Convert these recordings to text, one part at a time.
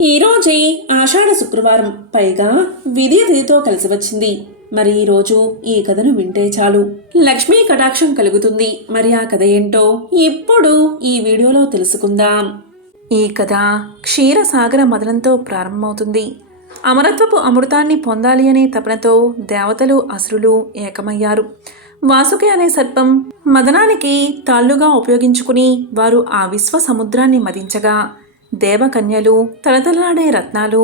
ఈరోజే ఆషాఢ శుక్రవారం, పైగా విధియ తిథితో కలిసి వచ్చింది. మరి ఈరోజు ఈ కథను వింటే చాలు లక్ష్మీ కటాక్షం కలుగుతుంది. మరి ఆ కథ ఏంటో ఇప్పుడు ఈ వీడియోలో తెలుసుకుందాం. ఈ కథ క్షీరసాగర మదనంతో ప్రారంభమవుతుంది. అమరత్వపు అమృతాన్ని పొందాలి అనే తపనతో దేవతలు అసురులు ఏకమయ్యారు. వాసుకి అనే సర్పం మదనానికి తాళ్లుగా ఉపయోగించుకుని వారు ఆ విశ్వ సముద్రాన్ని మదించగా దేవకన్యలు, తలతలాడే రత్నాలు,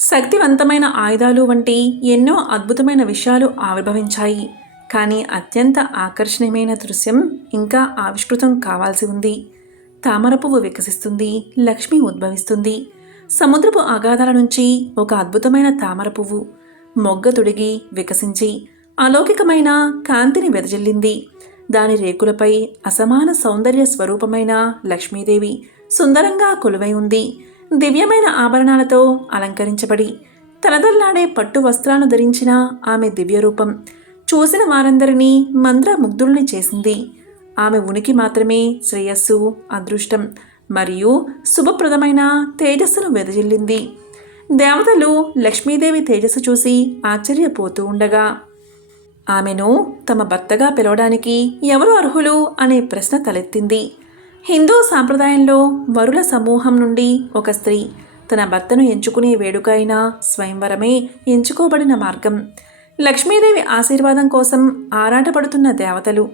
శక్తివంతమైన ఆయుధాలు వంటి ఎన్నో అద్భుతమైన విషయాలు ఆవిర్భవించాయి. కానీ అత్యంత ఆకర్షణీయమైన దృశ్యం ఇంకా ఆవిష్కృతం కావాల్సి ఉంది. తామర పువ్వు వికసిస్తుంది, లక్ష్మి ఉద్భవిస్తుంది. సముద్రపు అగాధాల నుంచి ఒక అద్భుతమైన తామర పువ్వు మొగ్గ తొడిగి వికసించి అలౌకికమైన కాంతిని వెదజల్లింది. దాని రేకులపై అసమాన సౌందర్య స్వరూపమైన లక్ష్మీదేవి సుందరంగా కొలువై ఉంది. దివ్యమైన ఆభరణాలతో అలంకరించబడి తలదల్లాడే పట్టు వస్త్రాలను ధరించిన ఆమె దివ్యరూపం చూసిన వారందరినీ మంత్రముగ్ధుల్ని చేసింది. ఆమె ఉనికి మాత్రమే శ్రేయస్సు, అదృష్టం మరియు శుభప్రదమైన తేజస్సును వెదజిల్లింది. దేవతలు లక్ష్మీదేవి తేజస్సు చూసి ఆశ్చర్యపోతూ ఉండగా ఆమెను తమ భర్తగా పిలవడానికి ఎవరు అర్హులు అనే ప్రశ్న తలెత్తింది. హిందూ సాంప్రదాయంలో వరుల సమూహం నుండి ఒక స్త్రీ తన భర్తను ఎంచుకునే వేడుక అయిన స్వయంవరమే ఎంచుకోబడిన మార్గం. లక్ష్మీదేవి ఆశీర్వాదం కోసం ఆరాటపడుతున్న దేవతలు,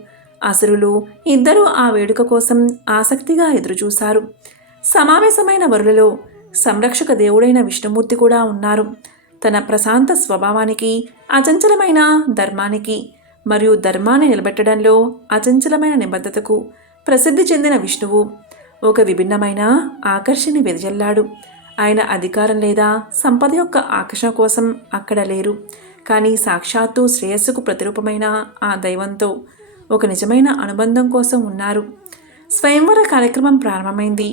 అసురులు ఇద్దరూ ఆ వేడుక కోసం ఆసక్తిగా ఎదురుచూశారు. సమావేశమైన వరులలో సంరక్షక దేవుడైన విష్ణుమూర్తి కూడా ఉన్నారు. తన ప్రశాంత స్వభావానికి, అచంచలమైన ధర్మానికి మరియు ధర్మాన్ని నిలబెట్టడంలో అచంచలమైన నిబద్ధతకు ప్రసిద్ధి చెందిన విష్ణువు ఒక విభిన్నమైన ఆకర్షణని వెదజల్లాడు. ఆయన అధికారం లేదా సంపద యొక్క ఆకర్షణ కోసం అక్కడ లేరు, కానీ సాక్షాత్తు శ్రేయస్సుకు ప్రతిరూపమైన ఆ దైవంతో ఒక నిజమైన అనుబంధం కోసం ఉన్నారు. స్వయంవర కార్యక్రమం ప్రారంభమైంది.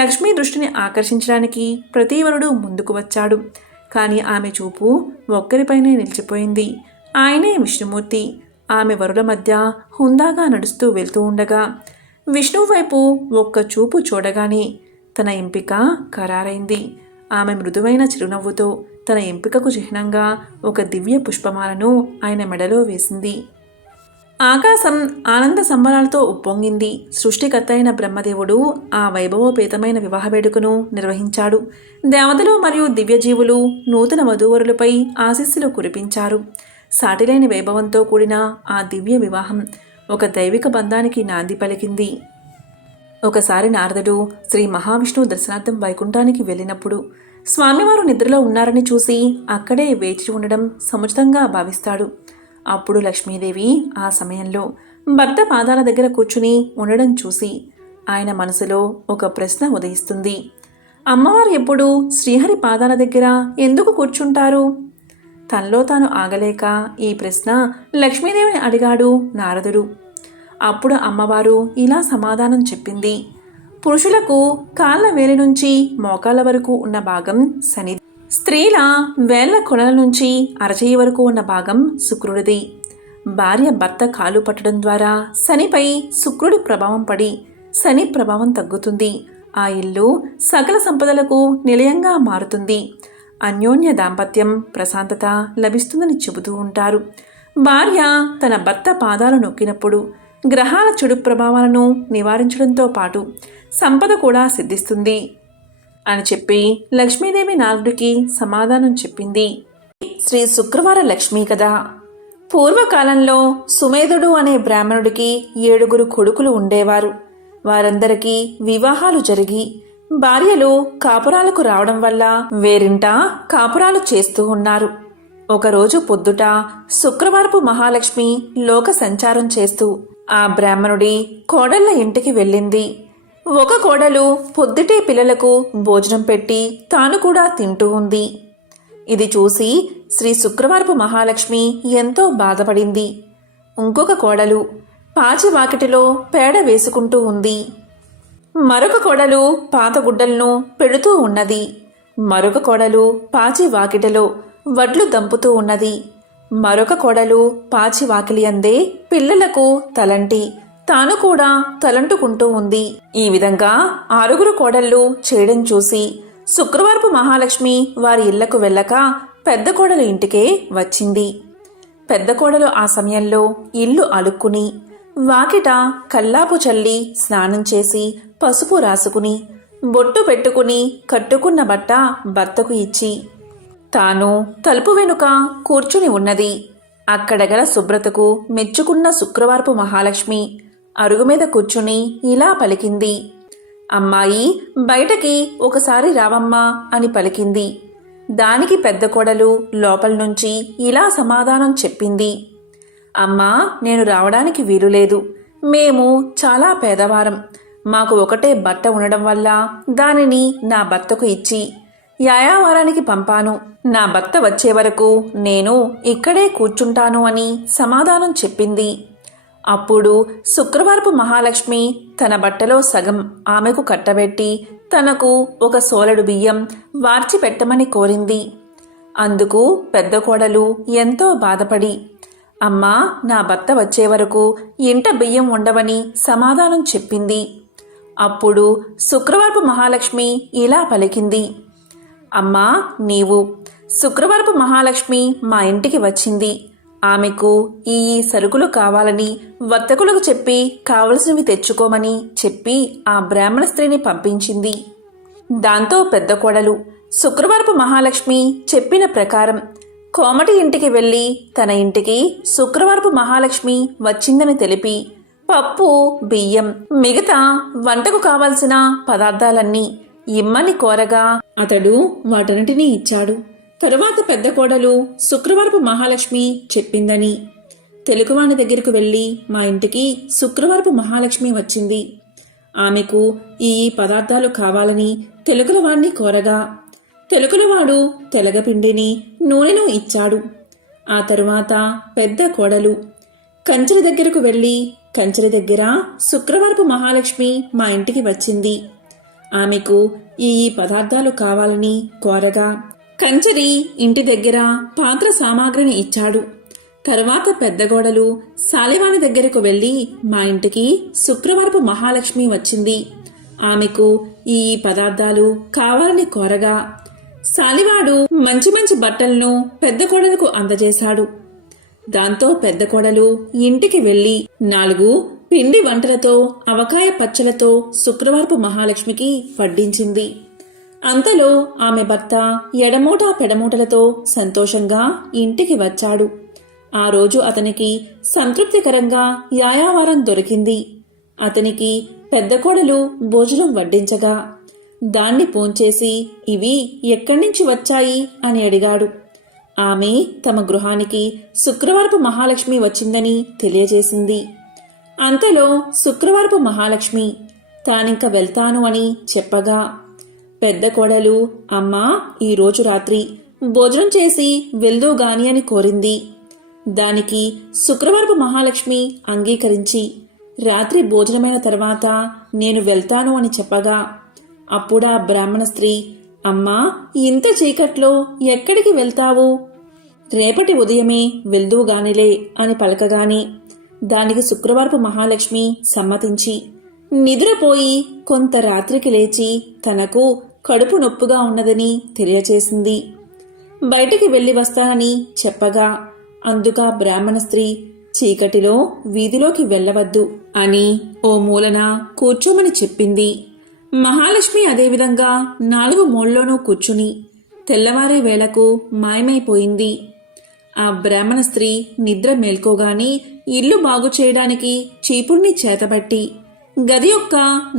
లక్ష్మీ దృష్టిని ఆకర్షించడానికి ప్రతి వరుడు ముందుకు వచ్చాడు. కానీ ఆమె చూపు ఒక్కరిపైనే నిలిచిపోయింది. ఆయనే విష్ణుమూర్తి. ఆమె వరుల మధ్య హుందాగా నడుస్తూ వెళ్తూ ఉండగా విష్ణువు వైపు ఒక్క చూపు చూడగానే తన ఎంపిక ఖరారైంది. ఆమె మృదువైన చిరునవ్వుతో తన ఎంపికకు చిహ్నంగా ఒక దివ్య పుష్పమాలను ఆయన మెడలో వేసింది. ఆకాశం ఆనంద సంబరాలతో ఉప్పొంగింది. సృష్టికర్త అయిన బ్రహ్మదేవుడు ఆ వైభవోపేతమైన వివాహ వేడుకను నిర్వహించాడు. దేవతలు మరియు దివ్యజీవులు నూతన వధూవరులపై ఆశీస్సులు కురిపించారు. సాటిలేని వైభవంతో కూడిన ఆ దివ్య వివాహం ఒక దైవిక బంధానికి నాంది పలికింది. ఒకసారి నారదుడు శ్రీ మహావిష్ణువు దర్శనార్థం వైకుంఠానికి వెళ్ళినప్పుడు స్వామివారు నిద్రలో ఉన్నారని చూసి అక్కడే వేచి ఉండడం సముచితంగా భావిస్తాడు. అప్పుడు లక్ష్మీదేవి ఆ సమయంలో భర్త పాదాల దగ్గర కూర్చుని ఉండడం చూసి ఆయన మనసులో ఒక ప్రశ్న ఉదయిస్తుంది. అమ్మవారు ఎప్పుడు శ్రీహరి పాదాల దగ్గర ఎందుకు కూర్చుంటారు? తనలో తాను ఆగలేక ఈ ప్రశ్న లక్ష్మీదేవిని అడిగాడు నారదుడు. అప్పుడు అమ్మవారు ఇలా సమాధానం చెప్పింది. పురుషులకు కాళ్ళ వేలి నుంచి మోకాళ్ళ వరకు ఉన్న భాగం శని, స్త్రీల వేళ్ల కొనల నుంచి అరచేయి వరకు ఉన్న భాగం శుక్రుడిది. భార్య భర్త కాలు పట్టడం ద్వారా శనిపై శుక్రుడి ప్రభావం పడి శని ప్రభావం తగ్గుతుంది. ఆ ఇల్లు సకల సంపదలకు నిలయంగా మారుతుంది. అన్యోన్య దాంపత్యం, ప్రశాంతత లభిస్తుందని చెబుతూ ఉంటారు. భార్య తన భర్త పాదాలు నొక్కినప్పుడు గ్రహాల చెడు ప్రభావాలను నివారించడంతో పాటు సంపద కూడా సిద్ధిస్తుంది అని చెప్పి లక్ష్మీదేవి నారదుడికి సమాధానం చెప్పింది. శ్రీ శుక్రవార లక్ష్మీ కథ. పూర్వకాలంలో సుమేధుడు అనే బ్రాహ్మణుడికి 7 కొడుకులు ఉండేవారు. వారందరికీ వివాహాలు జరిగి భార్యలు కాపురాలకు రావడం వల్ల వేరింట కాపురాలు చేస్తూ ఉన్నారు. ఒకరోజు పొద్దుట శుక్రవారపు మహాలక్ష్మి లోక సంచారం చేస్తూ ఆ బ్రాహ్మణుడి కోడళ్ల ఇంటికి వెళ్ళింది. ఒక కోడలు పొద్దుటే పిల్లలకు భోజనం పెట్టి తాను కూడా తింటూ ఉంది. ఇది చూసి శ్రీ శుక్రవారపు మహాలక్ష్మి ఎంతో బాధపడింది. ఇంకొక కోడలు పాచి వాకిటిలో పేడ వేసుకుంటూ ఉంది. మరొక కోడలు పాత గుడ్డలను పెడుతూ ఉన్నది. మరొక కోడలు పాచి వాకిటలో వడ్లు దంపుతూ ఉన్నది. మరొక కోడలు పాచి వాకిలి అందే పిల్లలకు తలంటి తాను కూడా తలంటుకుంటూ ఉంది. ఈ విధంగా 6 కోడళ్ళు చేయడం చూసి శుక్రవారపు మహాలక్ష్మి వారి ఇళ్లకు వెళ్ళక పెద్ద కోడలు ఇంటికే వచ్చింది. పెద్ద కోడలు ఆ సమయంలో ఇల్లు అలుక్కుని వాకిట కల్లాపు చల్లి స్నానం చేసి పసుపు రాసుకుని బొట్టు పెట్టుకుని కట్టుకున్న బట్ట భర్తకు ఇచ్చి తాను తలుపు వెనుక కూర్చుని ఉన్నది. అక్కడగల శుభ్రతకు మెచ్చుకున్న శుక్రవారపు మహాలక్ష్మి అరుగు మీద కూర్చుని ఇలా పలికింది. అమ్మాయి, బయటకి ఒకసారి రావమ్మా అని పలికింది. దానికి పెద్ద కోడలు లోపల నుంచి ఇలా సమాధానం చెప్పింది. అమ్మా, నేను రావడానికి వీలులేదు. మేము చాలా పేదవారం. మాకు ఒకటే బట్ట ఉండడం వల్ల దానిని నా భర్తకు ఇచ్చి యాయావారానికి పంపాను. నా భర్త వచ్చే వరకు నేను ఇక్కడే కూర్చుంటాను అని సమాధానం చెప్పింది. అప్పుడు శుక్రవారపు మహాలక్ష్మి తన బట్టలో సగం ఆమెకు కట్టబెట్టి తనకు ఒక సోలెడు బియ్యం వార్చి పెట్టమని కోరింది. అందుకు పెద్ద కోడలు ఎంతో బాధపడి, అమ్మా, నా భర్త వచ్చే వరకు ఇంట బియ్యం ఉండవని సమాధానం చెప్పింది. అప్పుడు శుక్రవారపు మహాలక్ష్మి ఇలా పలికింది. అమ్మా, నీవు శుక్రవారపు మహాలక్ష్మి మా ఇంటికి వచ్చింది. ఆమెకు ఈ సరుకులు కావాలని వర్తకులకు చెప్పి కావలసినవి తెచ్చుకోమని చెప్పి ఆ బ్రాహ్మణ స్త్రీని పంపించింది. దాంతో పెద్ద కోడలు శుక్రవారపు మహాలక్ష్మి చెప్పిన ప్రకారం కోమటి ఇంటికి వెళ్ళి తన ఇంటికి శుక్రవారపు మహాలక్ష్మి వచ్చిందని తెలిపి పప్పు, బియ్యం, మిగతా వంటకు కావలసిన పదార్థాలన్నీ ఇమ్మని కోరగా అతడు వాటన్నిటినీ ఇచ్చాడు. తరువాత పెద్ద కోడలు శుక్రవారపు మహాలక్ష్మి చెప్పిందని తెలుగువాని దగ్గరకు వెళ్ళి మా ఇంటికి శుక్రవారపు మహాలక్ష్మి వచ్చింది. ఆమెకు ఈ పదార్థాలు కావాలని తెలుగులవాణ్ణి కోరగా తెలుగులవాడు తెలగపిండిని, నూనెను ఇచ్చాడు. ఆ తరువాత పెద్ద కోడలు కంచెల దగ్గరకు వెళ్ళి కంచెల దగ్గర శుక్రవారపు మహాలక్ష్మి మా ఇంటికి వచ్చింది. ఆమెకు ఈ పదార్థాలు కావాలని కోరగా కంచరి ఇంటి దగ్గర పాత్ర సామాగ్రిని ఇచ్చాడు. తరువాత పెద్ద కోడలు సాలివాని దగ్గరకు వెళ్ళి మా ఇంటికి శుక్రవారపు మహాలక్ష్మి వచ్చింది. ఆమెకు ఈ పదార్థాలు కావాలని కోరగా సాలివాడు మంచి మంచి బట్టలను పెద్ద కోడలకు అందజేశాడు. దాంతో పెద్ద కోడలు ఇంటికి వెళ్ళి 4 పిండి వంటలతో అవకాయ పచ్చలతో శుక్రవారపు మహాలక్ష్మికి వడ్డించింది. అంతలో ఆమె భర్త ఎడమూట పెడమూటలతో సంతోషంగా ఇంటికి వచ్చాడు. ఆ రోజు అతనికి సంతృప్తికరంగా యాయావారం దొరికింది. అతనికి పెద్ద కోడలు భోజనం వడ్డించగా దాన్ని పోంచేసి ఇవి ఎక్కడి నుంచి వచ్చాయి అని అడిగాడు. ఆమె తమ గృహానికి శుక్రవారపు మహాలక్ష్మి వచ్చిందని తెలియజేసింది. అంతలో శుక్రవారపు మహాలక్ష్మి తానింక వెళ్తాను అని చెప్పగా పెద్ద కోడలు అమ్మా, ఈరోజు రాత్రి భోజనం చేసి వెళ్దూగాని అని కోరింది. దానికి శుక్రవారపు మహాలక్ష్మి అంగీకరించి రాత్రి భోజనమైన తర్వాత నేను వెళ్తాను అని చెప్పగా అప్పుడా బ్రాహ్మణ స్త్రీ, అమ్మా, ఇంత చీకట్లో ఎక్కడికి వెళ్తావు? రేపటి ఉదయమే వెళ్దూగానిలే అని పలకగాని దానికి శుక్రవారపు మహాలక్ష్మి సమ్మతించి నిద్రపోయి కొంత రాత్రికి లేచి తనకు కడుపు నొప్పుగా ఉన్నదని తెలియచేసింది. బయటికి వెళ్లి వస్తానని చెప్పగా అందుక బ్రాహ్మణ స్త్రీ చీకటిలో వీధిలోకి వెళ్లవద్దు అని ఓ మూలన కూర్చోమని చెప్పింది. మహాలక్ష్మి అదేవిధంగా 4 మూలలోనూ కూర్చుని తెల్లవారే వేళకు మాయమైపోయింది. ఆ బ్రాహ్మణ స్త్రీ నిద్ర మేల్కోగాని ఇల్లు బాగు చేయడానికి చీపుర్ని చేతబట్టి గది యొక్క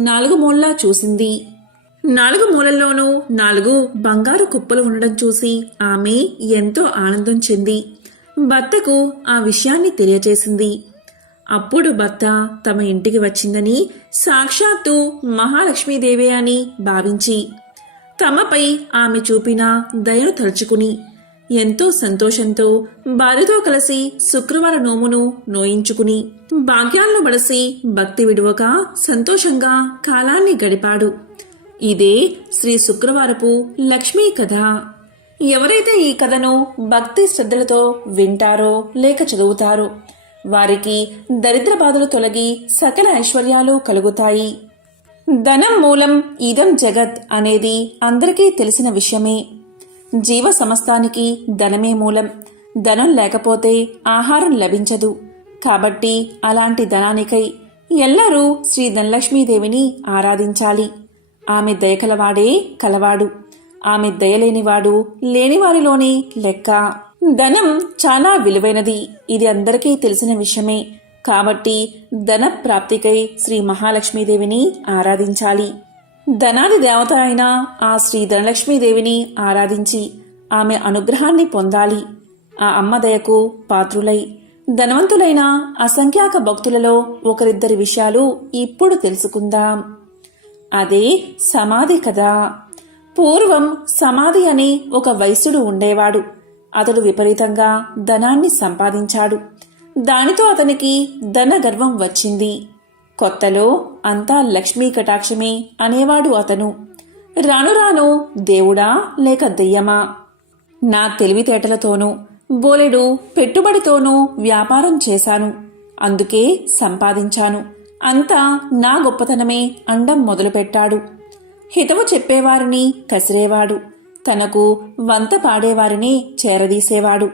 4 మూలలా చూసింది. 4 మూలల్లోనూ 4 బంగారు కుప్పలు ఉండడం చూసి ఆమె ఎంతో ఆనందం చెంది భర్తకు ఆ విషయాన్ని తెలియజేసింది. అప్పుడు భర్త తమ ఇంటికి వచ్చిందని సాక్షాత్తు మహాలక్ష్మీదేవే అని భావించి తమపై ఆమె చూపిన దయను తలుచుకుని ఎంతో సంతోషంతో భార్యతో కలిసి శుక్రవార నోమును నోయించుకుని భాగ్యాలను బడసి భక్తి విడువక సంతోషంగా కాలాన్ని గడిపాడు. ఇదే శ్రీ శుక్రవారపు లక్ష్మీ కథ. ఎవరైతే ఈ కథను భక్తి శ్రద్ధలతో వింటారో లేక చదువుతారో వారికి దరిద్ర బాధలు తొలగి సకల ఐశ్వర్యాలు కలుగుతాయి. ధనం మూలం ఇదం జగత్ అనేది అందరికీ తెలిసిన విషయమే. జీవ సమస్తానికి ధనమే మూలం. ధనం లేకపోతే ఆహారం లభించదు. కాబట్టి అలాంటి ధనానికై ఎల్లరూ శ్రీ ధనలక్ష్మీదేవిని ఆరాధించాలి. ఆమె దయకలవాడే కలవాడు. ఆమె దయలేనివాడు లేనివారిలోని లెక్క. ధనం చాలా విలువైనది. ఇది అందరికీ తెలిసిన విషయమే. కాబట్టి ధన ప్రాప్తికై శ్రీ మహాలక్ష్మీదేవిని ఆరాధించాలి. ధనాది దేవత అయిన ఆ శ్రీ ధనలక్ష్మీదేవిని ఆరాధించి ఆమె అనుగ్రహాన్ని పొందాలి. ఆ అమ్మ దయకు పాత్రులై ధనవంతులైన అసంఖ్యాక భక్తులలో ఒకరిద్దరి విషయాలు ఇప్పుడు తెలుసుకుందాం. అదే సమాధి కథ. పూర్వం సమాధి అని ఒక వైశ్యుడు ఉండేవాడు. అతడు విపరీతంగా ధనాన్ని సంపాదించాడు. దానితో అతనికి ధన గర్వం వచ్చింది. కొత్తలో అంతా లక్ష్మీ కటాక్షమే అనేవాడు అతను. రాను రాను దేవుడా లేక దెయ్యమా, నా తెలివితేటలతోనూ బోలెడు పెట్టుబడితోనూ వ్యాపారం చేశాను, అందుకే సంపాదించాను, అంతా నా గొప్పతనమే అండం మొదలుపెట్టాడు. హితవు చెప్పేవారిని కసిరేవాడు. తనకు వంత పాడేవారిని చేరదీసేవాడు.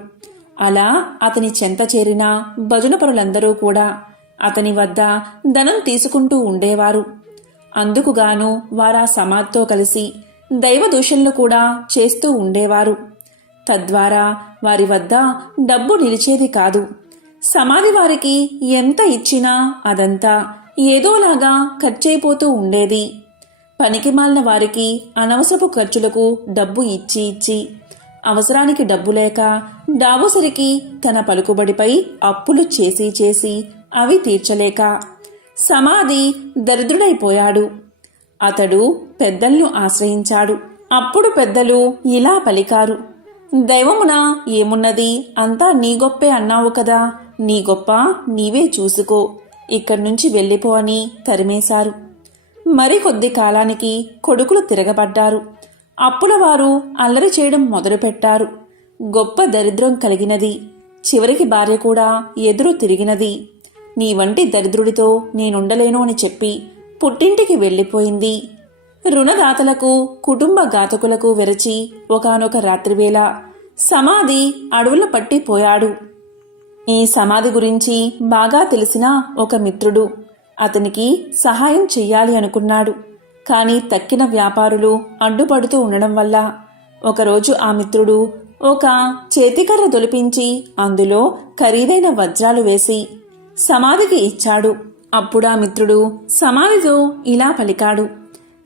అలా అతని చెంత చేరిన భజనపరులందరూ కూడా అతని వద్ద ధనం తీసుకుంటూ ఉండేవారు. అందుకుగాను వారా సమాధితో కలిసి దైవ దూషణలు కూడా చేస్తూ ఉండేవారు. తద్వారా వారి వద్ద డబ్బు నిలిచేది కాదు. సమాధి వారికి ఎంత ఇచ్చినా అదంతా ఏదోలాగా ఖర్చయిపోతూ ఉండేది. పనికిమాలిన వారికి అనవసరపు ఖర్చులకు డబ్బు ఇచ్చి ఇచ్చి అవసరానికి డబ్బు లేక డాబోసరికి తన పలుకుబడిపై అప్పులు చేసి చేసి అవి తీర్చలేక సమాధి దరిద్రుడైపోయాడు. అతడు పెద్దలను ఆశ్రయించాడు. అప్పుడు పెద్దలు ఇలా పలికారు: దైవమున ఏమున్నది, అంతా నీ గొప్పే అన్నావు కదా, నీ గొప్ప నీవే చూసుకో, ఇక్కడి నుంచి వెళ్ళిపో అని తరిమేశారు. మరికొద్ది కాలానికి కొడుకులు తిరగబడ్డారు. అప్పులవారు అల్లరి చేయడం మొదలుపెట్టారు. గొప్ప దరిద్రం కలిగినది. చివరికి భార్య కూడా ఎదురు తిరిగినది. నీ వంటి దరిద్రుడితో నేనుండలేను అని చెప్పి పుట్టింటికి వెళ్ళిపోయింది. రుణదాతలకు కుటుంబ ఘాతకులకు వెరచి ఒకానొక రాత్రివేళ సమాధి అడవుల పట్టిపోయాడు. ఈ సమాధి గురించి బాగా తెలిసిన ఒక మిత్రుడు అతనికి సహాయం చెయ్యాలి అనుకున్నాడు. కానీ తక్కిన వ్యాపారులు అడ్డుపడుతూ ఉండడం వల్ల ఒకరోజు ఆ మిత్రుడు ఒక చేతికర్ర దొలిపించి అందులో ఖరీదైన వజ్రాలు వేసి సమాధికి ఇచ్చాడు. అప్పుడా మిత్రుడు సమాధితో ఇలా పలికాడు: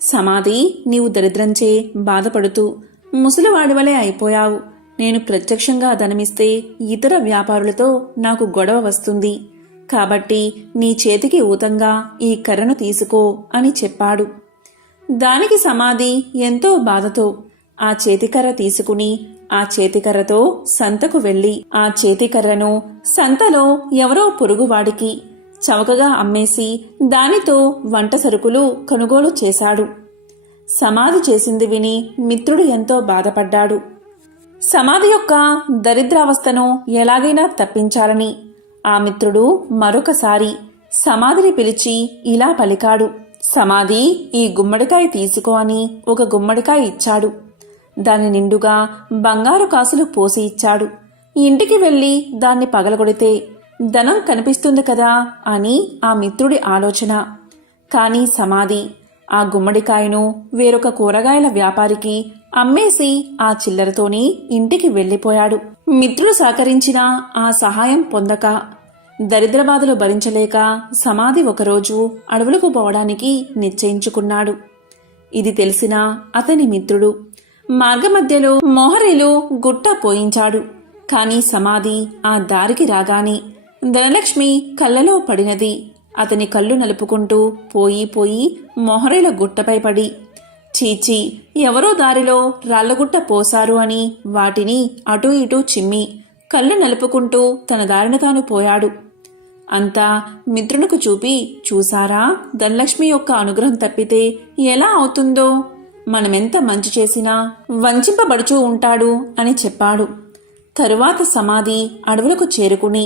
సమాధి, నీవు దరిద్రంచే బాధపడుతూ ముసలివాడివలే అయిపోయావు. నేను ప్రత్యక్షంగా ధనమిస్తే ఇతర వ్యాపారులతో నాకు గొడవ వస్తుంది. కాబట్టి నీ చేతికి ఊతంగా ఈ కర్రను తీసుకో అని చెప్పాడు. దానికి సమాధి ఎంతో బాధతో ఆ చేతికర్ర తీసుకుని ఆ చేతికర్రతో సంతకు వెళ్లి ఆ చేతికర్రను సంతలో ఎవరో పొరుగువాడికి చవకగా అమ్మేసి దానితో వంట సరుకులు కొనుగోలు చేశాడు. సమాధి చేసింది విని మిత్రుడు ఎంతో బాధపడ్డాడు. సమాధి యొక్క దరిద్రావస్థను ఎలాగైనా తప్పించాలని ఆ మిత్రుడు మరొకసారి సమాధిని పిలిచి ఇలా పలికాడు: సమాధి, ఈ గుమ్మడికాయ తీసుకో అని ఒక గుమ్మడికాయ ఇచ్చాడు. దాని నిండుగా బంగారు కాసులు పోసి ఇచ్చాడు. ఇంటికి వెళ్ళి దాన్ని పగలగొడితే ధనం కనిపిస్తుంది కదా అని ఆ మిత్రుడి ఆలోచన. కానీ సమాధి ఆ గుమ్మడికాయను వేరొక కూరగాయల వ్యాపారికి అమ్మేసి ఆ చిల్లరతోని ఇంటికి వెళ్ళిపోయాడు. మిత్రుడు సహకరించిన ఆ సహాయం పొందక దరిద్రబాధలు భరించలేక సమాధి ఒకరోజు అడవులకు పోవడానికి నిశ్చయించుకున్నాడు. ఇది తెలిసిన అతని మిత్రుడు మార్గమధ్యలో మోహరీలు గుట్ట పోయించాడు. కాని సమాధి ఆ దారికి రాగానే ధనలక్ష్మి కళ్ళలో పడినది. అతని కళ్ళు నలుపుకుంటూ పోయి పోయి మొహరీల గుట్టపై పడి, చీచి, ఎవరో దారిలో రాళ్లగుట్ట పోశారు అని వాటిని అటూ ఇటూ చిమ్మి కళ్ళు నలుపుకుంటూ తన దారిన తాను పోయాడు. అంతా మిత్రునికి చూపి, చూసారా, ధనలక్ష్మి యొక్క అనుగ్రహం తప్పితే ఎలా అవుతుందో, మనమెంత మంచి చేసినా వంచింపబడుచూ ఉంటాడు అని చెప్పాడు. తరువాత సమాధి అడవులకు చేరుకుని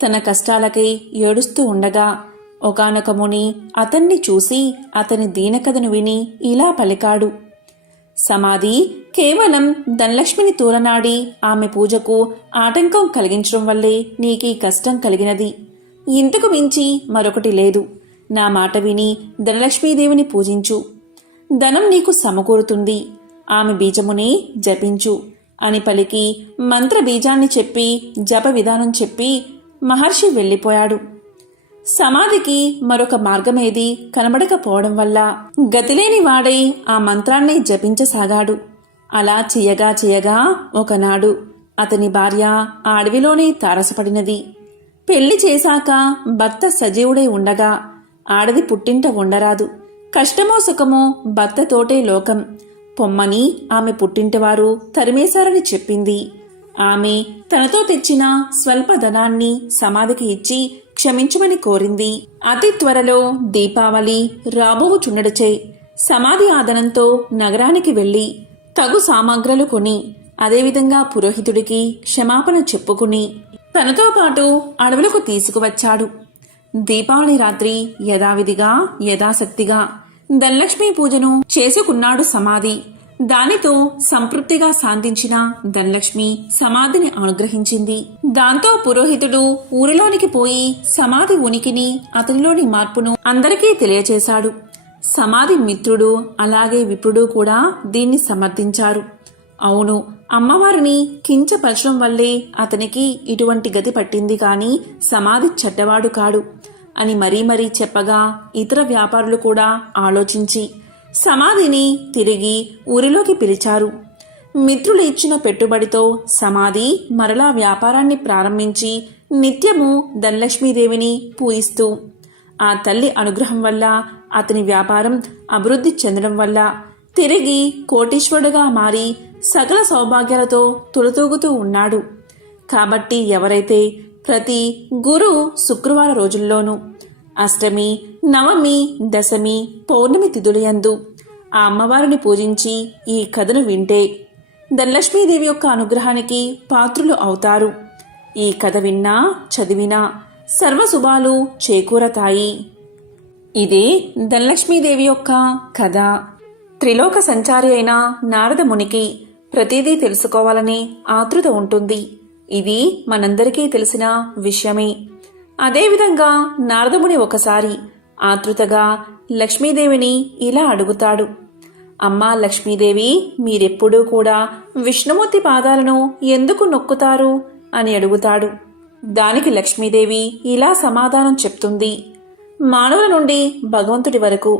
తన కష్టాలకై ఏడుస్తూ ఉండగా ఒకానొక ముని అతన్ని చూసి అతని దీనకథను విని ఇలా పలికాడు. సమాధి కేవలం ధనలక్ష్మిని తూలనాడి ఆమె పూజకు ఆటంకం కలిగించడం వల్లే నీకీ కష్టం కలిగినది. ఇంతకు మించి మరొకటి లేదు. నా మాట విని ధనలక్ష్మీదేవిని పూజించు. ధనం నీకు సమకూరుతుంది. ఆమె బీజమునే జపించు అని పలికి మంత్ర బీజాన్ని చెప్పి జప విధానం చెప్పి మహర్షి వెళ్ళిపోయాడు. సమాధికి మరొక మార్గమేది కనబడకపోవడం వల్ల గతిలేని వాడై ఆ మంత్రాన్ని జపించసాగాడు. అలా చేయగా ఒకనాడు అతని భార్య ఆ అడవిలోనే తారసపడినది. పెళ్లి చేశాక భర్త సజీవుడై ఉండగా ఆడది పుట్టింట ఉండరాదు. కష్టమో సుఖమో భర్తతోటే లోకం పొమ్మని ఆమె పుట్టింటివారు తరిమేశారని చెప్పింది. ఆమె తనతో తెచ్చిన స్వల్ప ధనాన్ని సమాధికి ఇచ్చి క్షమించమని కోరింది. అతి త్వరలో దీపావళి రాబోవుచుండడచే సమాధి ఆదనంతో నగరానికి వెళ్లి తగు సామాగ్రలు కొని అదేవిధంగా పురోహితుడికి క్షమాపణ చెప్పుకుని తనతో పాటు అడవులకు తీసుకువచ్చాడు. దీపావళి రాత్రి యథావిధిగా యథాశక్తిగా ధనలక్ష్మీ పూజను చేసుకున్నాడు సమాధి. దానితో సంతృప్తిగా శాంతించిన ధనలక్ష్మి సమాధిని అనుగ్రహించింది. దాంతో పురోహితుడు ఊరిలోనికి పోయి సమాధి ఉనికిని అతనిలోని మార్పును అందరికీ తెలియచేశాడు. సమాధి మిత్రుడు అలాగే విప్రుడు కూడా దీన్ని సమర్థించారు. అవును, అమ్మవారిని కించపరచడం వల్లే అతనికి ఇటువంటి గతి పట్టింది కాని సమాధి చెడ్డవాడు కాడు అని మరీ చెప్పగా ఇతర వ్యాపారులు కూడా ఆలోచించి సమాధిని తిరిగి ఊరిలోకి పిలిచారు. మిత్రులు ఇచ్చిన పెట్టుబడితో సమాధి మరలా వ్యాపారాన్ని ప్రారంభించి నిత్యము ధనలక్ష్మీదేవిని పూజిస్తూ ఆ తల్లి అనుగ్రహం వల్ల అతని వ్యాపారం అభివృద్ధి చెందడం వల్ల తిరిగి కోటీశ్వరుడుగా మారి సకల సౌభాగ్యాలతో తులతూగుతూ ఉన్నాడు. కాబట్టి ఎవరైతే ప్రతి గురు శుక్రవార రోజుల్లోనూ అష్టమి, నవమి, దశమి, పౌర్ణమి తిథులయందు ఆ అమ్మవారిని పూజించి ఈ కథను వింటే ధనలక్ష్మీదేవి యొక్క అనుగ్రహానికి పాత్రులు అవుతారు. ఈ కథ విన్నా చదివినా సర్వశుభాలు చేకూరతాయి. ఇదే ధనలక్ష్మీదేవి యొక్క కథ. త్రిలోక సంచారి అయిన నారద మునికి ప్రతిదీ తెలుసుకోవాలని ఆతృత ఉంటుంది. ఇది మనందరికీ తెలిసిన విషయమే. అదేవిధంగా నారదముని ఒకసారి ఆతృతగా లక్ష్మీదేవిని ఇలా అడుగుతాడు. అమ్మా లక్ష్మీదేవి, మీరెప్పుడూ కూడా విష్ణుమూర్తి పాదాలను ఎందుకు నొక్కుతారు అని అడుగుతాడు. దానికి లక్ష్మీదేవి ఇలా సమాధానం చెప్తుంది. మానవుల నుండి భగవంతుడి వరకు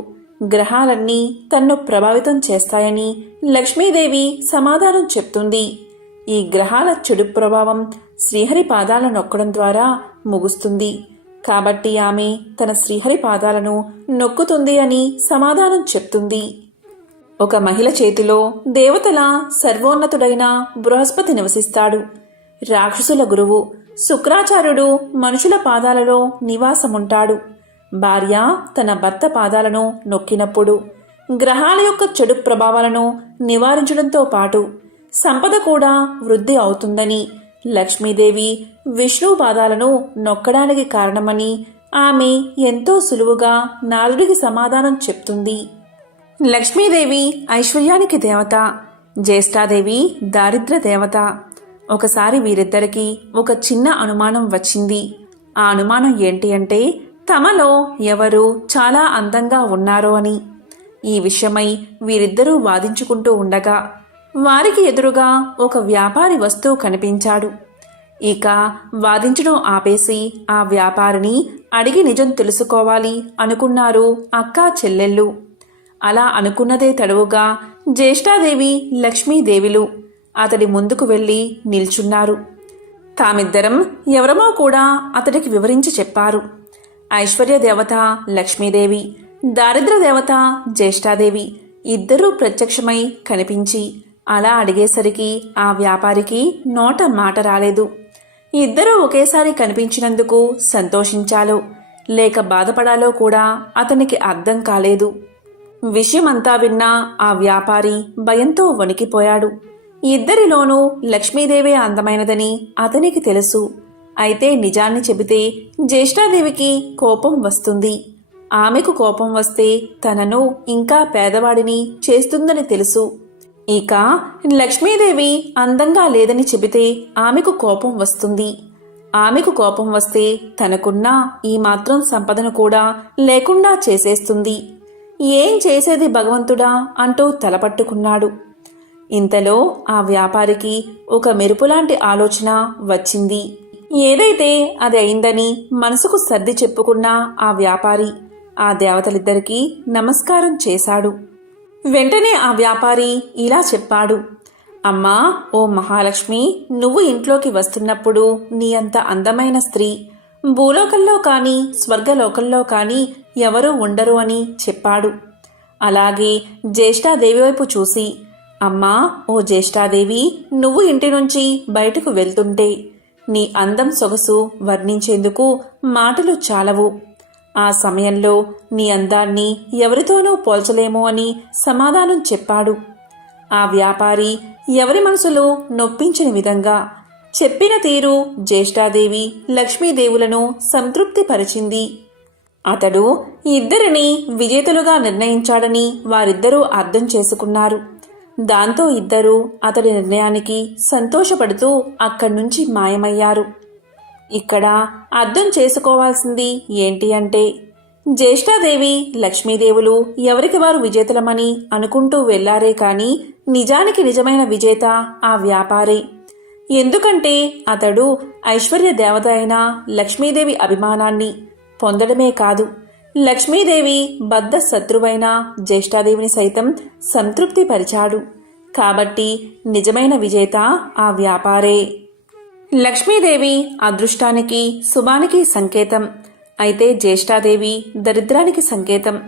గ్రహాలన్నీ తన్ను ప్రభావితం చేస్తాయని లక్ష్మీదేవి సమాధానం చెప్తుంది. ఈ గ్రహాల చెడు ప్రభావం శ్రీహరి పాదాలను నొక్కడం ద్వారా ముగుస్తుంది. కాబట్టి ఆమె తన శ్రీహరి పాదాలను నొక్కుతుంది అని సమాధానం చెప్తుంది. ఒక మహిళ చేతిలో దేవతల సర్వోన్నతుడైన బృహస్పతి నివసిస్తాడు. రాక్షసుల గురువు శుక్రాచార్యుడు మనుషుల పాదాలలో నివాసముంటాడు. భార్య తన భర్త పాదాలను నొక్కినప్పుడు గ్రహాల యొక్క చెడు ప్రభావాలను నివారించడంతో పాటు సంపద కూడా వృద్ధి అవుతుందని లక్ష్మీదేవి విష్ణు పాదాలను నొక్కడానికి కారణమని ఆమె ఎంతో సులువుగా నారదుడికి సమాధానం చెప్తుంది. లక్ష్మీదేవి ఐశ్వర్యానికి దేవత, జ్యేష్ఠాదేవి దారిద్ర్య దేవత. ఒకసారి వీరిద్దరికీ ఒక చిన్న అనుమానం వచ్చింది. ఆ అనుమానం ఏంటి అంటే తమలో ఎవరు చాలా అందంగా ఉన్నారో అని. ఈ విషయమై వీరిద్దరూ వాదించుకుంటూ ఉండగా వారికి ఎదురుగా ఒక వ్యాపారి వస్తువు కనిపించాడు. ఇక వాదించడం ఆపేసి ఆ వ్యాపారిని అడిగి నిజం తెలుసుకోవాలి అనుకున్నారు అక్కా చెల్లెళ్ళు. అలా అనుకున్నదే తడువుగా జ్యేష్ఠాదేవి లక్ష్మీదేవిలు అతడి ముందుకు వెళ్ళి నిల్చున్నారు. తామిద్దరం ఎవరమో కూడా అతడికి వివరించి చెప్పారు. ఐశ్వర్య దేవత లక్ష్మీదేవి, దారిద్ర్య దేవత జ్యేష్ఠాదేవి ఇద్దరూ ప్రత్యక్షమై కనిపించి అలా అడిగేసరికి ఆ వ్యాపారికి నోట మాట రాలేదు. ఇద్దరూ ఒకేసారి కనిపించినందుకు సంతోషించాలో లేక బాధపడాలో కూడా అతనికి అర్థం కాలేదు. విషయమంతా విన్నా ఆ వ్యాపారి భయంతో వణికిపోయాడు. ఇద్దరిలోనూ లక్ష్మీదేవే అందమైనదని అతనికి తెలుసు. అయితే నిజాన్ని చెబితే జ్యేష్ఠాదేవికి కోపం వస్తుంది. ఆమెకు కోపం వస్తే తనను ఇంకా పేదవాడిని చేస్తుందని తెలుసు. ఇక లక్ష్మీదేవి అందంగా లేదని చెబితే ఆమెకు కోపం వస్తుంది. ఆమెకు కోపం వస్తే తనకున్న ఈ మాత్రం సంపదను కూడా లేకుండా చేసేస్తుంది. ఏం చేసేది భగవంతుడా అంటూ తలపట్టుకున్నాడు. ఇంతలో ఆ వ్యాపారికి ఒక మెరుపులాంటి ఆలోచన వచ్చింది. ఏదైతే అది అయిందని మనసుకు సర్ది చెప్పుకున్న ఆ వ్యాపారి ఆ దేవతలిద్దరికీ నమస్కారం చేశాడు. వెంటనే ఆ వ్యాపారి ఇలా చెప్పాడు. అమ్మా, ఓ మహాలక్ష్మి, నువ్వు ఇంట్లోకి వస్తున్నప్పుడు నీ అంత అందమైన స్త్రీ భూలోకంలో కానీ స్వర్గలోకంలో కానీ ఎవరూ ఉండరు అని చెప్పాడు. అలాగే జ్యేష్ఠాదేవి వైపు చూసి, అమ్మా, ఓ జ్యేష్ఠాదేవి, నువ్వు ఇంటి నుంచి బయటకు వెళ్తుంటే నీ అందం సొగసు వర్ణించేందుకు మాటలు చాలవు. ఆ సమయంలో నీ అందాన్ని ఎవరితోనూ పోల్చలేము అని సమాధానం చెప్పాడు. ఆ వ్యాపారి ఎవరి మనసులో నొప్పించిన విధంగా చెప్పిన తీరు జ్యేష్ఠాదేవి లక్ష్మీదేవులను సంతృప్తిపరిచింది. అతడు ఇద్దరిని విజేతలుగా నిర్ణయించాడని వారిద్దరూ అర్థం చేసుకున్నారు. దాంతో ఇద్దరూ అతడి నిర్ణయానికి సంతోషపడుతూ అక్కడ్నుంచి మాయమయ్యారు. ఇక్కడ అర్థం చేసుకోవాల్సింది ఏంటి అంటే, జ్యేష్ఠాదేవి లక్ష్మీదేవులు ఎవరికి వారు విజేతలమని అనుకుంటూ వెళ్లారే కాని నిజానికి నిజమైన విజేత ఆ వ్యాపారే. ఎందుకంటే అతడు ఐశ్వర్య దేవత అయిన లక్ష్మీదేవి అభిమానాన్ని పొందడమే కాదు, లక్ష్మీదేవి బద్ధ శత్రువైన జ్యేష్ఠాదేవిని సైతం సంతృప్తిపరిచాడు. కాబట్టి నిజమైన విజేత ఆ వ్యాపారే. లక్ష్మీదేవి అదృష్టానికి శుభానికి సంకేతం. అయితే జ్యేష్ఠాదేవి దరిద్రానికి సంకేతం.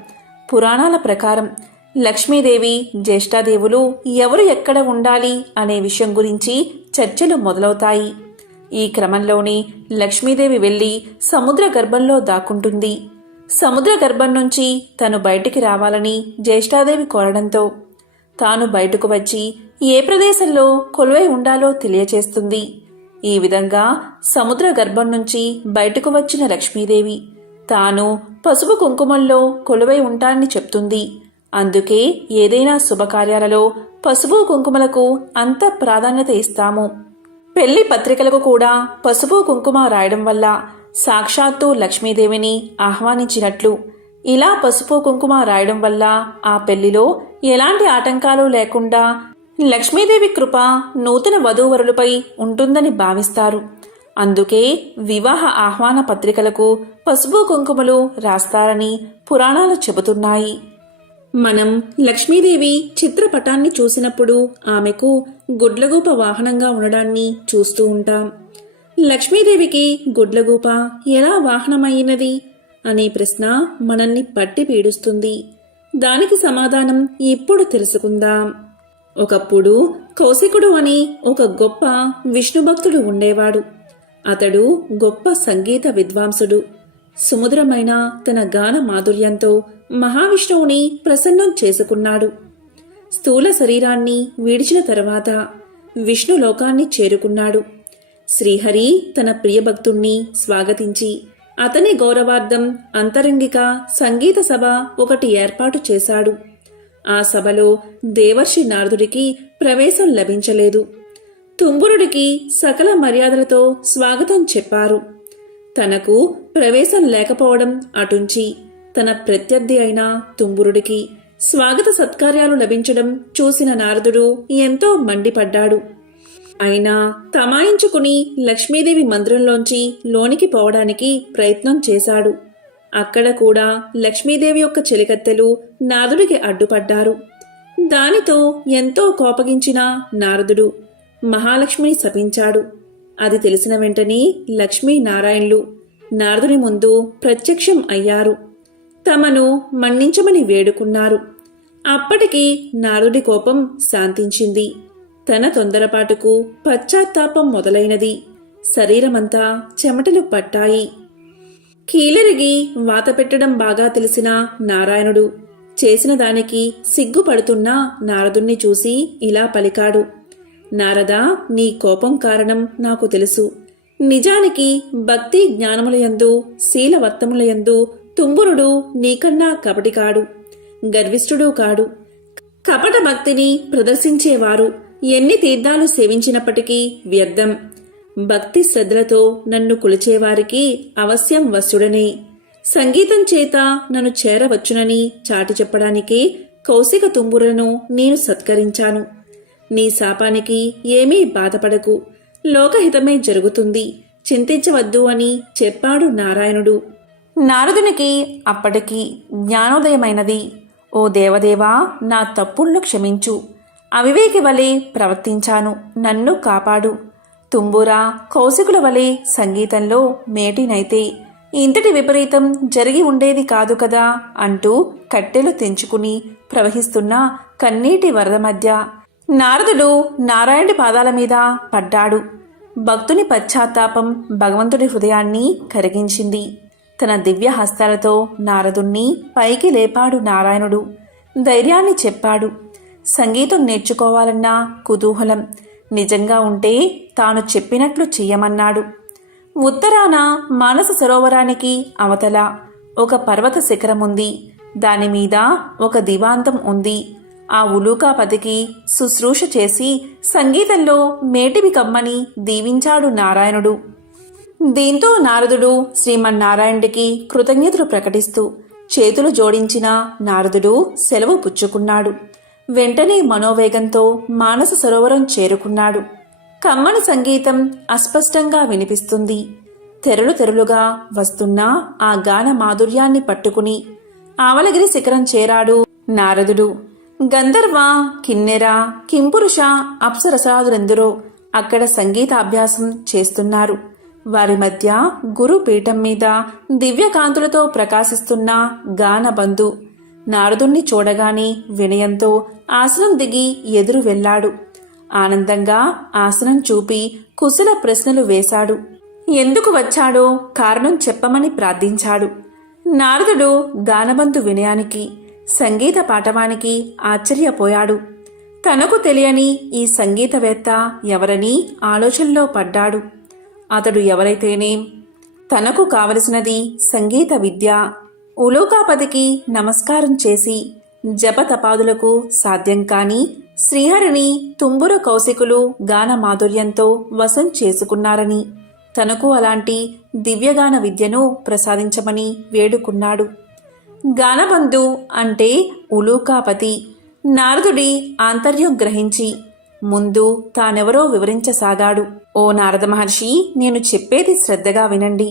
పురాణాల ప్రకారం లక్ష్మీదేవి జ్యేష్ఠాదేవులు ఎవరు ఎక్కడ ఉండాలి అనే విషయం గురించి చర్చలు మొదలవుతాయి. ఈ క్రమంలోనే లక్ష్మీదేవి వెళ్లి సముద్ర గర్భంలో దాక్కుంటుంది. సముద్ర గర్భం నుంచి తను బయటికి రావాలని జ్యేష్ఠాదేవి కోరడంతో తాను బయటకు వచ్చి ఏ ప్రదేశంలో కొలువై ఉండాలో తెలియచేస్తుంది. ఈ విధంగా సముద్ర గర్భం నుంచి బయటకు వచ్చిన లక్ష్మీదేవి తాను పసుపు కుంకుమల్లో కొలువై ఉంటానని చెప్తుంది. అందుకే ఏదైనా శుభకార్యాలలో పసుపు కుంకుమలకు అంత ప్రాధాన్యత ఇస్తాము. పెళ్లి పత్రికలకు కూడా పసుపు కుంకుమ రాయడం వల్ల సాక్షాత్తు లక్ష్మీదేవిని ఆహ్వానించినట్లు. ఇలా పసుపు కుంకుమ రాయడం వల్ల ఆ పెళ్లిలో ఎలాంటి ఆటంకాలు లేకుండా లక్ష్మీదేవి కృప నూతన వధూవరులపై ఉంటుందని భావిస్తారు. అందుకే వివాహ ఆహ్వాన పత్రికలకు పసుపు కుంకుమలు రాస్తారని పురాణాలు చెబుతున్నాయి. మనం లక్ష్మీదేవి చిత్రపటాన్ని చూసినప్పుడు ఆమెకు గుడ్లగూప వాహనంగా ఉండడాన్ని చూస్తూ ఉంటాం. లక్ష్మీదేవికి గుడ్లగూప ఎలా వాహనమైనది అనే ప్రశ్న మనల్ని పట్టి పీడుస్తుంది. దానికి సమాధానం ఇప్పుడు తెలుసుకుందాం. ఒకప్పుడు కౌశికుడు అని ఒక గొప్ప విష్ణుభక్తుడు ఉండేవాడు. అతడు గొప్ప సంగీత విద్వాంసుడు. సుమధురమైన తన గాన మాధుర్యంతో మహావిష్ణువుని ప్రసన్నం చేసుకున్నాడు. స్థూల శరీరాన్ని విడిచిన తరువాత విష్ణు లోకాన్ని చేరుకున్నాడు. శ్రీహరి తన ప్రియభక్తుణ్ణి స్వాగతించి అతని గౌరవార్థం అంతరంగిక సంగీత సభ ఒకటి ఏర్పాటు చేశాడు. ఆ సభలో దేవర్షి నారదుడికి ప్రవేశం లభించలేదు. తుంబురుడికి సకల మర్యాదలతో స్వాగతం చెప్పారు. తనకు ప్రవేశం లేకపోవడం అటుంచి తన ప్రత్యర్థి అయిన తుంబురుడికి స్వాగత సత్కార్యాలు లభించడం చూసిన నారదుడు ఎంతో మండిపడ్డాడు. అయినా తమాయించుకుని లక్ష్మీదేవి మందిరంలోంచి లోనికి పోవడానికి ప్రయత్నం చేశాడు. అక్కడ కూడా లక్ష్మీదేవి యొక్క చెలికత్తెలు నారదుడికి అడ్డుపడ్డారు. దానితో ఎంతో కోపగించిన నారదుడు మహాలక్ష్మిని శపించాడు. అది తెలిసిన వెంటనే లక్ష్మీనారాయణులు నారదుని ముందు ప్రత్యక్షం అయ్యారు. తమను మన్నించమని వేడుకున్నారు. అప్పటికి నారదుడి కోపం శాంతించింది. తన తొందరపాటుకు పశ్చాత్తాపం మొదలైనది. శరీరమంతా చెమటలు పట్టాయి. కీలరిగి వాత పెట్టడం బాగా తెలిసిన నారాయణుడు చేసిన దానికి సిగ్గుపడుతున్న నారదుణ్ణి చూసి ఇలా పలికాడు. నారదా, నీ కోపం కారణం నాకు తెలుసు. నిజానికి భక్తి జ్ఞానములయందు శీలవర్తములయందు తుంబురుడు నీకన్నా కపటి కాడు, గర్విష్ఠుడు కాడు. కపట భక్తిని ప్రదర్శించేవారు ఎన్ని తీర్థాలు సేవించినప్పటికీ వ్యర్థం. భక్తి శ్రద్ధలతో నన్ను కొలిచేవారికి అవశ్యం వశుడనే. సంగీతం చేత నన్ను చేరవచ్చునని చాటి చెప్పడానికే కౌశిక తుంబురను నేను సత్కరించాను. నీ శాపానికి ఏమీ బాధపడకు, లోకహితమే జరుగుతుంది, చింతించవద్దు అని చెప్పాడు నారాయణుడు. నారదునికి అప్పటికి జ్ఞానోదయమైనది. ఓ దేవదేవా, నా తప్పులను క్షమించు, అవివేకి వలె ప్రవర్తించాను, నన్ను కాపాడు. తుంబురా కౌశికుల వలె సంగీతంలో మేటినైతే ఇంతటి విపరీతం జరిగి ఉండేది కాదు కదా అంటూ కట్టెలు తెంచుకుని ప్రవహిస్తున్న కన్నీటి వరద మధ్య నారదుడు నారాయణుడి పాదాల మీద పడ్డాడు. భక్తుని పశ్చాత్తాపం భగవంతుడి హృదయాన్ని కరిగించింది. తన దివ్య హస్తాలతో నారదుణ్ణి పైకి లేపాడు నారాయణుడు. ధైర్యాన్ని చెప్పాడు. సంగీతం నేర్చుకోవాలన్న కుతూహలం నిజంగా ఉంటే తాను చెప్పినట్లు చెయ్యమన్నాడు. ఉత్తరాన మానస సరోవరానికి అవతల ఒక పర్వత శిఖరముంది. దానిమీద ఒక దివాంతం ఉంది. ఆ ఉలూకాపతికి శుశ్రూష చేసి సంగీతంలో మేటివి కమ్మని దీవించాడు నారాయణుడు. దీంతో నారదుడు శ్రీమన్నారాయణుడికి కృతజ్ఞతలు ప్రకటిస్తూ చేతులు జోడించిన నారదుడు సెలవు పుచ్చుకున్నాడు. వెంటనే మనోవేగంతో మానస సరోవరం చేరుకున్నాడు. కమ్మని సంగీతం అస్పష్టంగా వినిపిస్తుంది. తెరలు తెరలుగా వస్తున్న ఆ గాన మాధుర్యాన్ని పట్టుకుని ఆవలగిరి శిఖరం చేరాడు నారదుడు. గంధర్వ, కిన్నెర, కింపురుష, అప్సరసాదులెందరో అక్కడ సంగీతాభ్యాసం చేస్తున్నారు. వారి మధ్య గురుపీఠం మీద దివ్యకాంతులతో ప్రకాశిస్తున్న గానబంధు నారదుణ్ణి చూడగానే వినయంతో ఆసనం దిగి ఎదురు వెళ్లాడు. ఆనందంగా ఆసనం చూపి కుశల ప్రశ్నలు వేశాడు. ఎందుకు వచ్చాడో కారణం చెప్పమని ప్రార్థించాడు. నారదుడు గానబంధు వినయానికి, సంగీత పాఠవానికి ఆశ్చర్యపోయాడు. తనకు తెలియని ఈ సంగీతవేత్త ఎవరని ఆలోచనలో పడ్డాడు. అతడు ఎవరైతేనేం, తనకు కావలసినది సంగీత విద్య. ఉలూకాపతికి నమస్కారం చేసి జపతపాదులకు సాధ్యం కాని శ్రీహరిని తుంబుర కౌశికులు గాన మాధుర్యంతో వశం చేసుకున్నారని, తనకు అలాంటి దివ్యగాన విద్యను ప్రసాదించమని వేడుకున్నాడు. గానబంధు అంటే ఉలూకాపతి. నారదుడి ఆంతర్యం గ్రహించి ముందు తానెవరో వివరించసాగాడు. ఓ నారద మహర్షి, నేను చెప్పేది శ్రద్ధగా వినండి.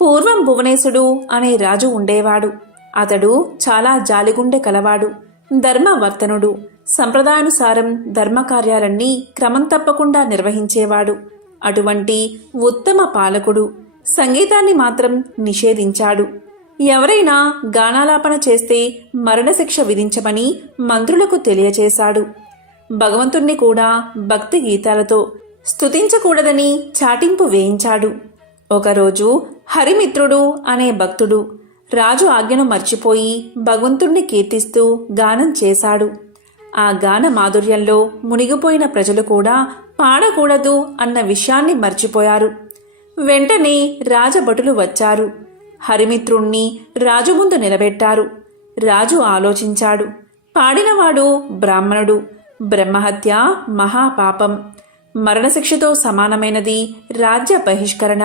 పూర్వం భువనేశుడు అనే రాజు ఉండేవాడు. అతడు చాలా జాలిగుండె కలవాడు, ధర్మవర్తనుడు. సంప్రదాయానుసారం ధర్మకార్యాలన్నీ క్రమం తప్పకుండా నిర్వహించేవాడు. అటువంటి ఉత్తమ పాలకుడు సంగీతాన్ని మాత్రం నిషేధించాడు. ఎవరైనా గానాలాపన చేస్తే మరణశిక్ష విధించమని మంత్రులకు తెలియచేశాడు. భగవంతుణ్ణి కూడా భక్తి గీతాలతో స్తుతించకూడదని చాటింపు వేయించాడు. ఒకరోజు హరిమిత్రుడు అనే భక్తుడు రాజు ఆజ్ఞను మర్చిపోయి భగవంతుణ్ణి కీర్తిస్తూ గానం చేశాడు. ఆ గాన మాధుర్యంలో మునిగిపోయిన ప్రజలు కూడా పాడకూడదు అన్న విషయాన్ని మర్చిపోయారు. వెంటనే రాజభటులు వచ్చారు. హరిమిత్రుణ్ణి రాజు ముందు నిలబెట్టారు. రాజు ఆలోచించాడు. పాడినవాడు బ్రాహ్మణుడు. బ్రహ్మహత్య మహాపాపం, మరణశిక్షతో సమానమైనది రాజ్య బహిష్కరణ.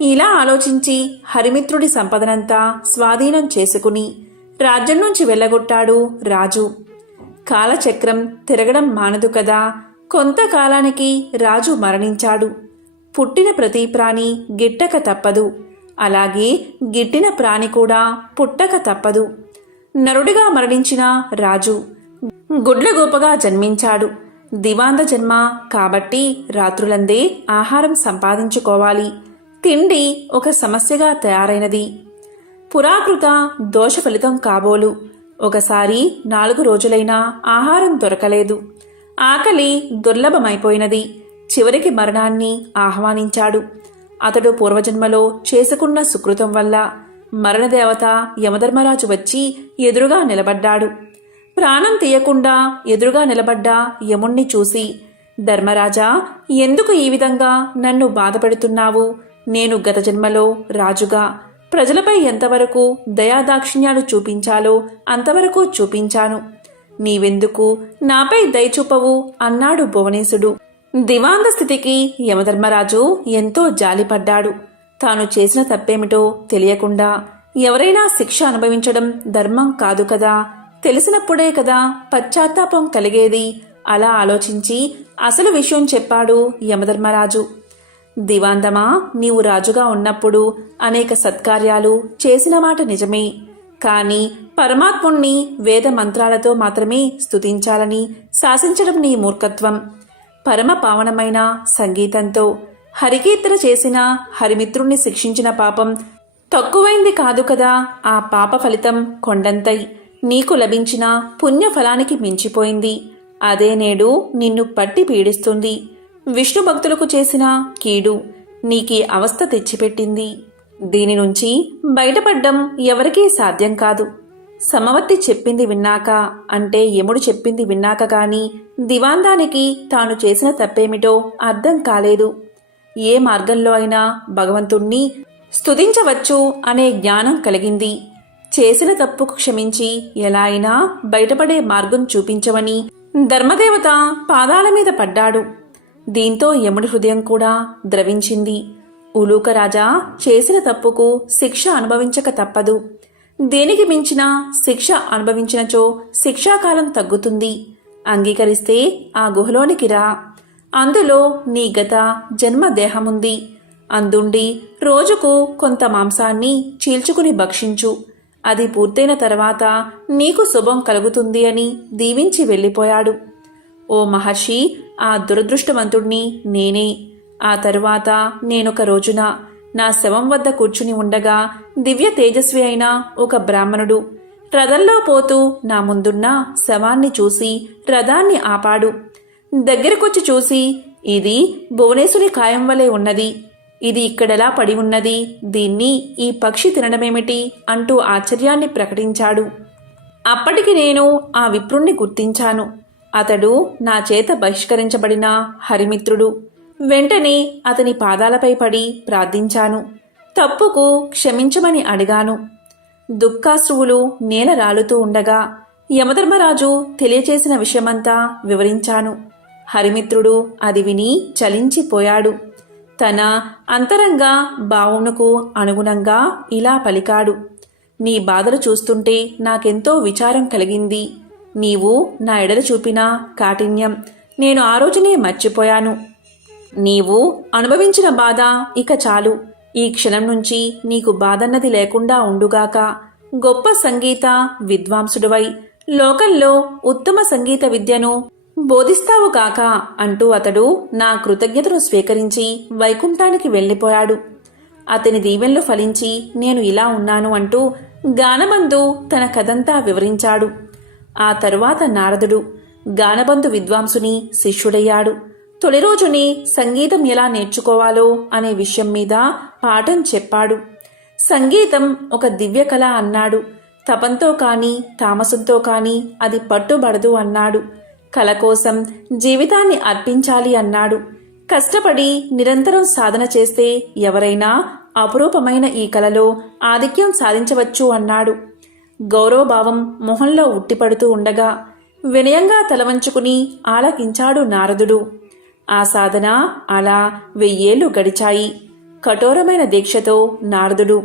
ఇలా ఆలోచించి హరిమిత్రుడి సంపదనంతా స్వాధీనం చేసుకుని రాజ్యం నుంచి వెళ్ళగొట్టాడు రాజు. కాలచక్రం తిరగడం మానదు కదా. కొంతకాలానికి రాజు మరణించాడు. పుట్టిన ప్రతి ప్రాణి గిట్టక తప్పదు. అలాగే గిట్టిన ప్రాణి కూడా పుట్టక తప్పదు. నరుడిగా మరణించిన రాజు గుడ్లగోపగా జన్మించాడు. దివాంద జన్మ కాబట్టి రాత్రులందే ఆహారం సంపాదించుకోవాలి. తిండి ఒక సమస్యగా తయారైనది. పురాకృత దోష ఫలితం కాబోలు. ఒకసారి 4 రోజులైనా ఆహారం దొరకలేదు. ఆకలి దుర్లభమైపోయినది. చివరికి మరణాన్ని ఆహ్వానించాడు. అతడు పూర్వజన్మలో చేసుకున్న సుకృతం వల్ల మరణదేవత యమధర్మరాజు వచ్చి ఎదురుగా నిలబడ్డాడు. ప్రాణం తీయకుండా ఎదురుగా నిలబడ్డ యముణ్ణి చూసి, ధర్మరాజా, ఎందుకు ఈ విధంగా నన్ను బాధపెడుతున్నావు? నేను గత జన్మలో రాజుగా ప్రజలపై ఎంతవరకు దయాదాక్షిణ్యాలు చూపించాలో అంతవరకు చూపించాను. నీవెందుకు నాపై దయచూపవు అన్నాడు భువనేశుడు. దివాంత స్థితికి యమధర్మరాజు ఎంతో జాలిపడ్డాడు. తాను చేసిన తప్పేమిటో తెలియకుండా ఎవరైనా శిక్ష అనుభవించడం ధర్మం కాదు కదా, తెలిసినప్పుడే కదా పశ్చాత్తాపం కలిగేది. అలా ఆలోచించి అసలు విషయం చెప్పాడు యమధర్మరాజు. దివాంతమా, నీవు రాజుగా ఉన్నప్పుడు అనేక సత్కార్యాలు చేసిన మాట నిజమే. కాని పరమాత్ముణ్ణి వేద మంత్రాలతో మాత్రమే స్తుతించాలని శాసించడం నీ మూర్ఖత్వం. పరమ పావనమైన సంగీతంతో హరికీర్తన చేసిన హరిమిత్రుణ్ణి శిక్షించిన పాపం తక్కువైంది కాదు కదా. ఆ పాప ఫలితం కొండంతై నీకు లభించిన పుణ్యఫలానికి మించిపోయింది. అదే నేడు నిన్ను పట్టి పీడిస్తుంది. విష్ణు భక్తులకు చేసిన కీడు నీకీ అవస్థ తెచ్చిపెట్టింది. దీని నుంచి బయటపడ్డం ఎవరికీ సాధ్యం కాదు. సమవర్తి చెప్పింది విన్నాక, అంటే యముడు చెప్పింది విన్నాక గాని దివాందానికి తాను చేసిన తప్పేమిటో అర్థం కాలేదు. ఏ మార్గంలో అయినా భగవంతుణ్ణి స్తుతించవచ్చు అనే జ్ఞానం కలిగింది. చేసిన తప్పుకు క్షమించి ఎలా అయినా బయటపడే మార్గం చూపించవని ధర్మదేవత పాదాల మీద పడ్డాడు. దీంతో యముడి హృదయం కూడా ద్రవించింది. ఉలూకరాజా, చేసిన తప్పుకు శిక్ష అనుభవించక తప్పదు. దేనికి మించిన శిక్ష అనుభవించినచో శిక్షాకాలం తగ్గుతుంది. అంగీకరిస్తే ఆ గుహలోనికి రా. అందులో నీ గత జన్మ దేహముంది. అందుండి రోజుకు కొంత మాంసాన్ని చీల్చుకుని భక్షించు. అది పూర్తయిన తర్వాత నీకు శుభం కలుగుతుంది అని దీవించి వెళ్ళిపోయాడు. ఓ మహర్షి, ఆ దురదృష్టవంతుణ్ణి నేనే. ఆ తరువాత నేనొక రోజున నా శవం వద్ద కూర్చుని ఉండగా దివ్య తేజస్వి అయిన ఒక బ్రాహ్మణుడు రథంలో పోతూ నా ముందున్న శవాన్ని చూసి రథాన్ని ఆపాడు. దగ్గరకొచ్చి చూసి, ఇది భువనేశుని కాయం వలె ఉన్నది. ఇది ఇక్కడెలా పడి ఉన్నది? దీన్ని ఈ పక్షి తినడమేమిటి అంటూ ఆశ్చర్యాన్ని ప్రకటించాడు. అప్పటికి నేను ఆ విప్రుణ్ణి గుర్తించాను. అతడు నా చేత బహిష్కరించబడిన హరిమిత్రుడు. వెంటనే అతని పాదాలపై పడి ప్రార్థించాను. తప్పుకు క్షమించమని అడిగాను. దుఃఖాశ్రువులు నేల రాలుతూ ఉండగా యమధర్మరాజు తెలియచేసిన విషయమంతా వివరించాను. హరిమిత్రుడు అది విని చలించిపోయాడు. తన అంతరంగ భావమునకు అనుగుణంగా ఇలా పలికాడు. నీ బాధలు చూస్తుంటే నాకెంతో విచారం కలిగింది. నీవు నా ఎడల చూపిన కాఠిన్యం నేను ఆ రోజునే మర్చిపోయాను. నీవు అనుభవించిన బాధ ఇక చాలు. ఈ క్షణం నుంచి నీకు బాధన్నది లేకుండా ఉండుగాక. గొప్ప సంగీత విద్వాంసుడివై లోకంలో ఉత్తమ సంగీత విద్యను బోధిస్తావు కాక అంటూ అతడు నా కృతజ్ఞతను స్వీకరించి వైకుంఠానికి వెళ్ళిపోయాడు. అతని దీవెనలు ఫలించి నేను ఇలా ఉన్నాను అంటూ గానబంధు తన కథంతా వివరించాడు. ఆ తరువాత నారదుడు గానబంధు విద్వాంసుని శిష్యుడయ్యాడు. తొలి రోజుని సంగీతం ఎలా నేర్చుకోవాలో అనే విషయం మీద పాఠం చెప్పాడు. సంగీతం ఒక దివ్య కళ అన్నాడు. తపంతో కాని తామసంతో కాని అది పట్టుబడదు అన్నాడు. కళ కోసం జీవితాన్ని అర్పించాలి అన్నాడు. కష్టపడి నిరంతరం సాధన చేస్తే ఎవరైనా అపురూపమైన ఈ కళలో ఆధిక్యం సాధించవచ్చు అన్నాడు. గౌరవభావం మొహంలో ఉట్టిపడుతూ ఉండగా వినయంగా తలవంచుకుని ఆలకించాడు నారదుడు. ఆ సాధన అలా 1000 ఏళ్లు గడిచాయి. కఠోరమైన దీక్షతో నారదుడు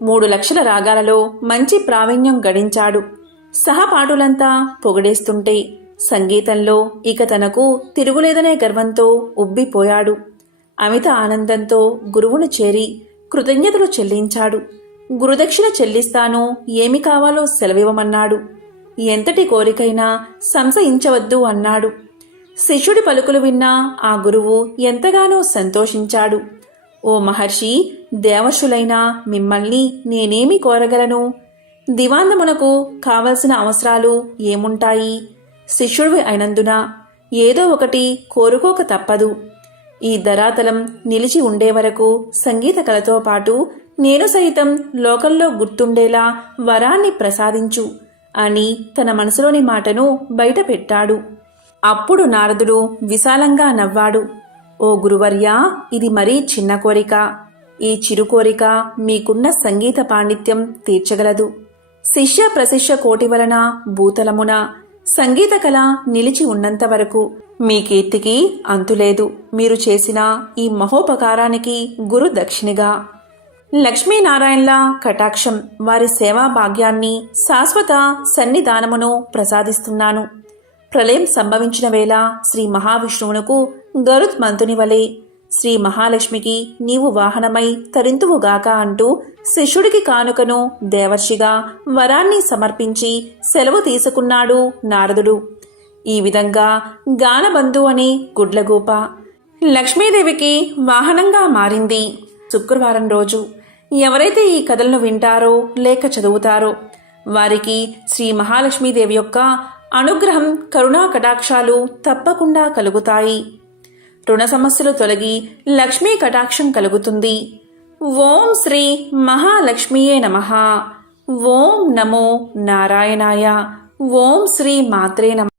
3 లక్షల రాగాలలో మంచి ప్రావీణ్యం గడించాడు. సహపాఠులంతా పొగడేస్తుంటే సంగీతంలో ఇక తనకు తిరుగులేదనే గర్వంతో ఉబ్బిపోయాడు. అమిత ఆనందంతో గురువును చేరి కృతజ్ఞతలు చెల్లించాడు. గురుదక్షిణ చెల్లిస్తాను, ఏమి కావాలో సెలవివ్వమన్నాడు. ఎంతటి కోరికైనా సంశయించవద్దు అన్నాడు. శిష్యుడి పలుకులు విన్న ఆ గురువు ఎంతగానో సంతోషించాడు. ఓ మహర్షి, దేవశులైన మిమ్మల్ని నేనేమి కోరగలను? దివాందమునకు కావలసిన అవసరాలు ఏముంటాయి? శిష్యుడివి అయినందున ఏదో ఒకటి కోరుకోక తప్పదు. ఈ ధరాతలం నిలిచి ఉండే వరకు సంగీత కళతో పాటు నేను సైతం లోకంలో గుర్తుండేలా వరాన్ని ప్రసాదించు అని తన మనసులోని మాటను బయట పెట్టాడు. అప్పుడు నారదుడు విశాలంగా నవ్వాడు. ఓ గురువర్యా, ఇది మరీ చిన్న కోరిక. ఈ చిరు కోరిక మీకున్న సంగీత పాండిత్యం తీర్చగలదు. శిష్య ప్రశిష్య కోటి వలన భూతలమున సంగీత కళ నిలిచి ఉన్నంత వరకు మీ కీర్తికి అంతులేదు. మీరు చేసిన ఈ మహోపకారానికి గురు దక్షిణిగా లక్ష్మీనారాయణల కటాక్షం, వారి సేవా భాగ్యాన్ని, శాశ్వత సన్నిధానమును ప్రసాదిస్తున్నాను. ప్రళయం సంభవించిన వేళ శ్రీ మహావిష్ణువునకు గరుత్మంతుని వలె శ్రీ మహాలక్ష్మికి నీవు వాహనమై తరింతువుగాక అంటూ శిష్యుడికి కానుకను దేవర్షిగా వరాన్ని సమర్పించి సెలవు తీసుకున్నాడు నారదుడు. ఈ విధంగా గానబంధు అనే గుడ్లగూప లక్ష్మీదేవికి వాహనంగా మారింది. శుక్రవారం రోజు ఎవరైతే ఈ కథలను వింటారో లేక చదువుతారో వారికి శ్రీ మహాలక్ష్మీదేవి యొక్క అనుగ్రహం, కరుణా కటాక్షాలు తప్పకుండా కలుగుతాయి. రుణ సమస్యలు తొలగి లక్ష్మీ కటాక్షం కలుగుతుంది. ఓం శ్రీ మహాలక్ష్మీయే నమః. ఓం నమో నారాయణాయ. ఓం శ్రీ మాత్రే నమః.